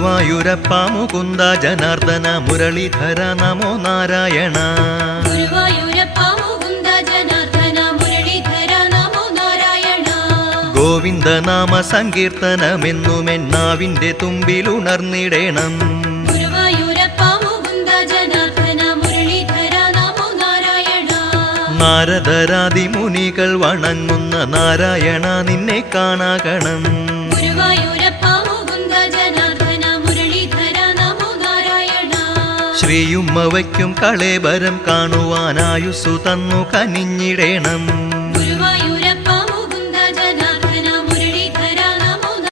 ഗുരുവായൂരപ്പ മുകുന്ദ ജനാർദ്ദന മുരളീധര നമോ നാരായണ. ഗുരുവായൂരപ്പ മുകുന്ദ ജനാർദ്ദന മുരളീധര നമോ നാരായണ. ഗോവിന്ദനാമ സങ്കീർത്തനമെന്നുമെന്നാവിന്റെ തുമ്പിലുണർന്നിടേണം. ഗുരുവായൂരപ്പ മുകുന്ദ ജനാർദ്ദന മുരളീധര നമോ നാരായണ. നാരദരാദി മുനികൾ വണങ്ങുന്ന നാരായണ നിന്നെ കാണാകണം. ഗുരുവായൂരപ്പ മുകുന്ദ ജനാർദ്ദന മുരളീധര നമോ നാരായണ. ശ്രീയുമ്മ വയ്ക്കും കളേബരം കാണുവാനായുസ്സു തന്നു കനിഞ്ഞിടേണം.